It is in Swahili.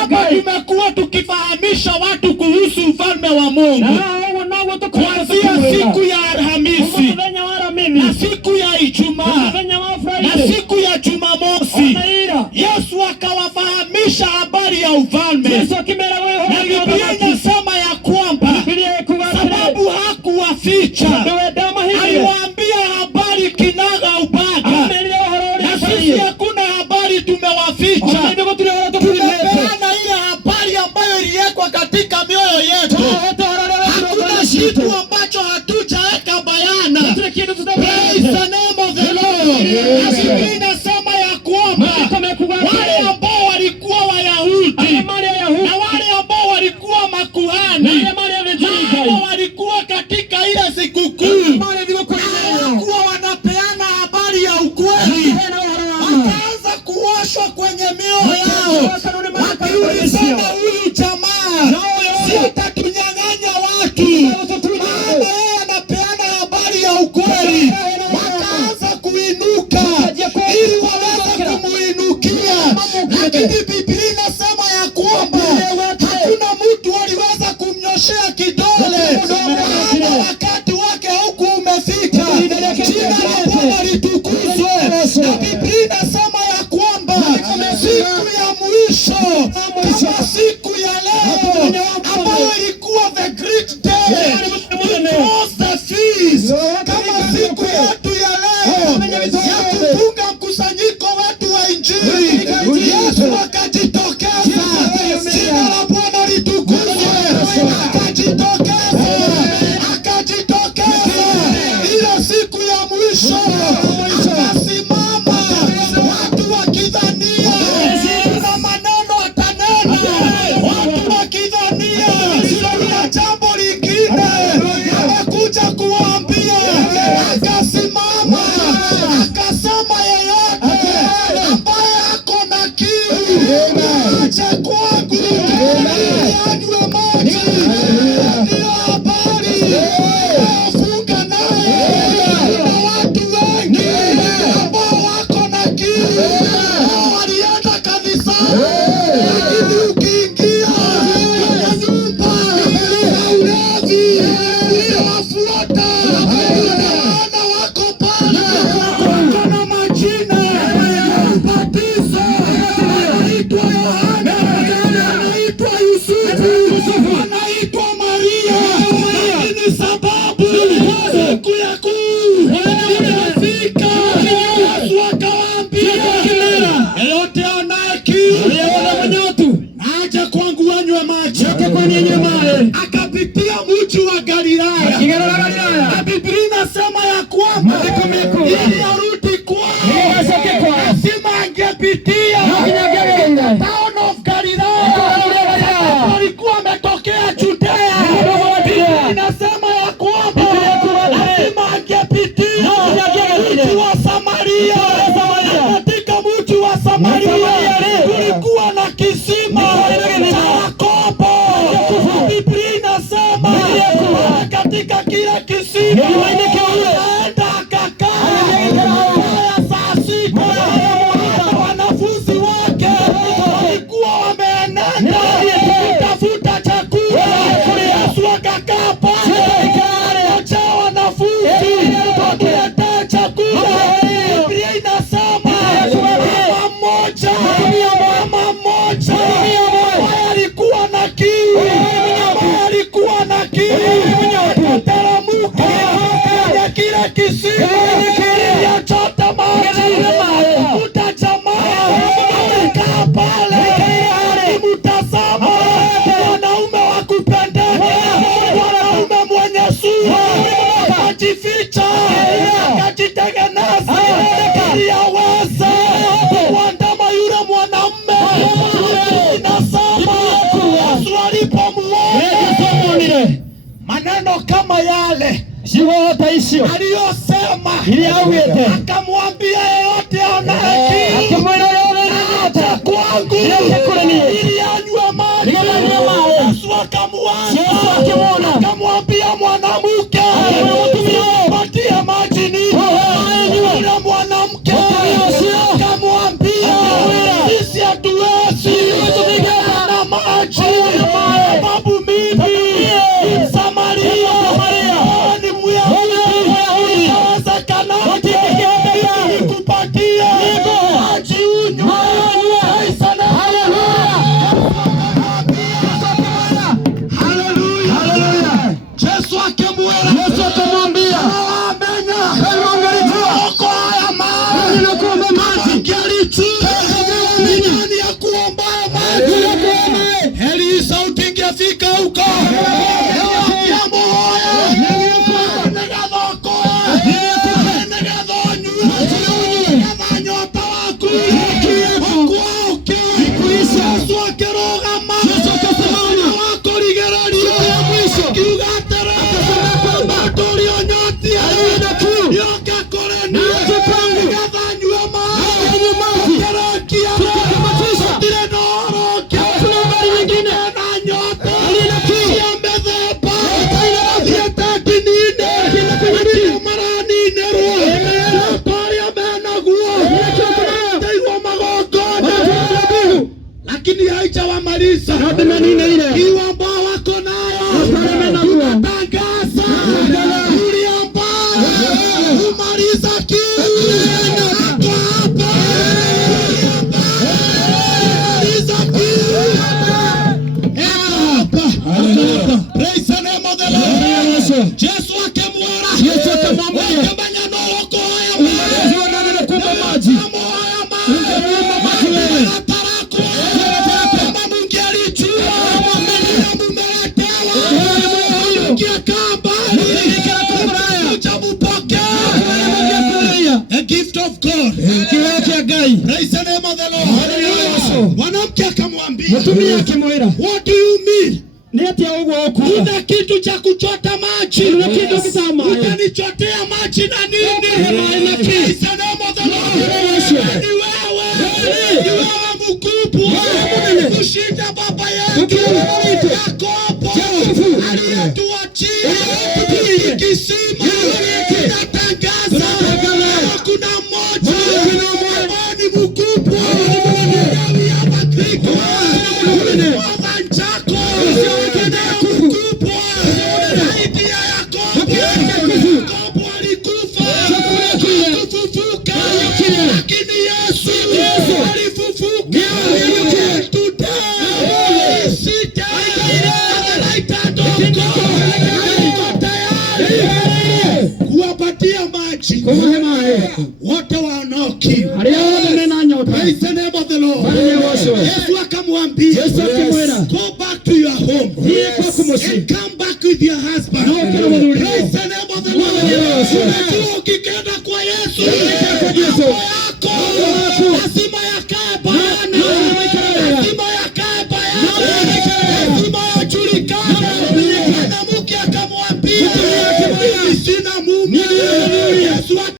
Hapa tumekuwa tukifahamisha watu kuhusu ufalme wa Mungu kuanzia siku ya Alhamisi na siku ya Ijumaa na siku ya Jumamosi. Yesu akawafahamisha habari ya ufalme, na Biblia inasema ya kwamba sababu hakuwaficha, aliwaambia habari kinaga ubaga, na sisi hakuna habari tumewaficha. Tumepeana ile habari ambayo iliwekwa katika mioyo yetu. Hakuna kitu ambacho hatujaweka bayana. Praise the name of the Lord. Biblia inasema ya kwamba wale ambao walikuwa Wayahudi na wale ambao walikuwa makuhani na walikuwa katika ile sikukuu, hawakuwa wanapeana habari ya ukweli. Wakaanza kuoshwa kwenye mioyo yao, wakiulizana huyu jamaa si atatunyang'anya watu, maana yeye anapeana habari ya ukweli. Wakaanza kuinuka ili waweze kumuinukia, lakini Biblia inasema ya kwamba hakuna mtu aliweza kumnyoshea kidole, maana wakati wake huku umefika. Jina la Bwana litukuzwe. Na Biblia inasema ya kwamba siku ya mwisho, kama siku ya leo ambayo ilikuwa the great day, the feast, kama siku yetu ya leo ya kufunga mkusanyiko wetu wa Injili, Yesu akajitokeza. Jina la Bwana litukuzwe. Akajitokeza ile siku ya mwisho, akasimama, watu wakidhania kuna maneno atanena, watu wakidhania kuna jambo lingine amekuja kuambia. Akasimama akasema, yeyote ambaye ako na kiu aje kwangu anywe maji. Ndio habari nafunga naye na watu wengi ambao wako na kiu walienda kanisani, lakini ukiingia kwenye nyumba ya ulevi uliwafuata, unaona wako pale, wako na majina ya ubatizo, anaitwa Yohana, anaitwa Yusufu, anaitwa Maria, lakini sababu siku ya kuu imefika, Yesu akawaambia, yeyote anaye kiu aje kwangu anywe maji. Akapitia mji wa Galilaya, na Biblia inasema ya kwamba ili arudi kwao lazima angepitia town of Galilaya. Alikuwa ametokea Judea. Biblia inasema ya kwamba lazima angepitia mji wa Samaria. Katika mji wa Samaria kulikuwa na kisima cha Yakobo. Biblia inasema katika kila kisima aenda akakaa saa sita. Wanafunzi wake walikuwa wameenenda kutafuta chakula. Yesu akakaa pale acha wanafunzi wakiletea chakula. Biblia inasema mama mmoja ambaye alikuwa na kiu akataramuka kwenye kile kisima yachota maji. Kuta jamaa amekaa pale akimtazama mwanaume wa kupendeza, mwanaume mwenye sura, akajificha, akajitengeneza ili aweze kuandama yule mwanamume. Inasema Yesu alipomuona, maneno kama yale aliyosema, akamwambia, yeyote anaye kiu aje kwangu ili anywe maji. Yesu akamwona, akamwambia mwanamke, patie maji ninywe. Yule mwanamke akamwambia, sisi hatuwezi sauti ingefika huko. Hiyo ambao wako nayo tunatangaza yule ambao umaliza kiu hapa umaliza kiu hapa. Praise the name of the Lord. Yesu akamwona, Yesu akamwambia kama neno kwa haya maji a gift of God. Praise the name of the Lord. Mwanamke akamwambia, what do you mean? Kuna kitu cha kuchota maji. Utanichotea maji na nini? Praise the name of the Lord. Ni wewe mkubwa kushinda baba yetu Yakobo aliyetuachia kisima. Natangaza kuna mmoja ambao ni mkubwa kuwapatia maji wote wanaokiu. Praise the name of the Lord. Yesu akamwambia, go back to your home and come back with your husband. Praise the name of the Lord.